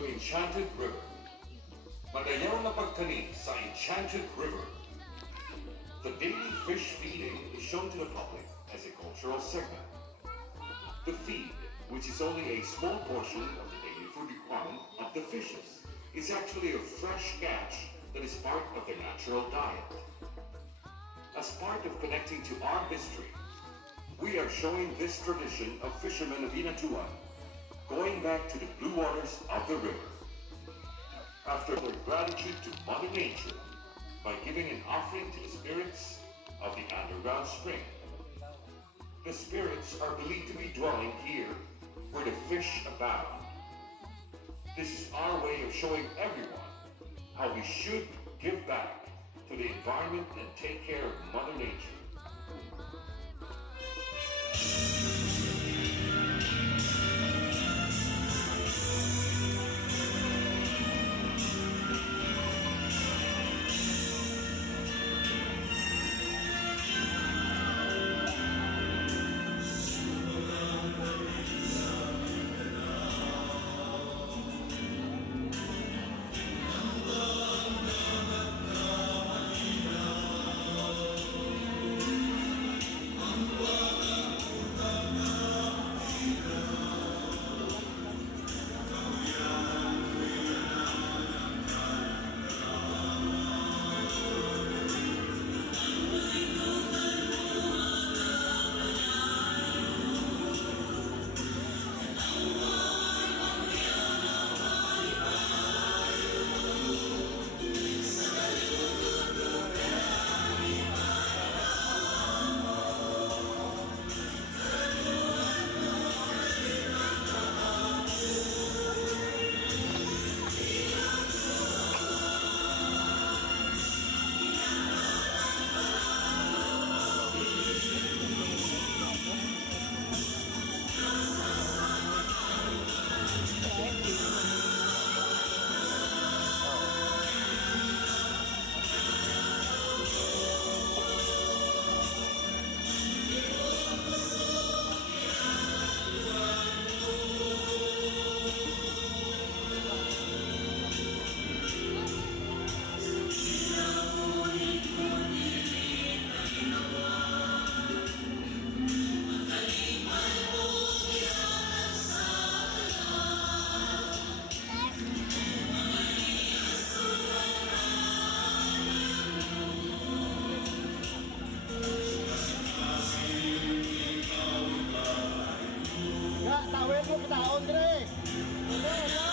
to Enchanted River. Madayaw na pagkanig sa Enchanted River. The daily fish feeding is shown to the public as a cultural segment. The feed, which is only a small portion of the daily food requirement of the fishes, is actually a fresh catch that is part of their natural diet. As part of connecting to our history, we are showing this tradition of fishermen of Hinatuan going back to the blue waters of the river. After their gratitude to Mother Nature by giving an offering to the spirits of the underground spring. The spirits are believed to be dwelling here where the fish abound. This is our way of showing everyone how we should give back to the environment and take care of Mother Nature. Tawel mo, kataon, Dre!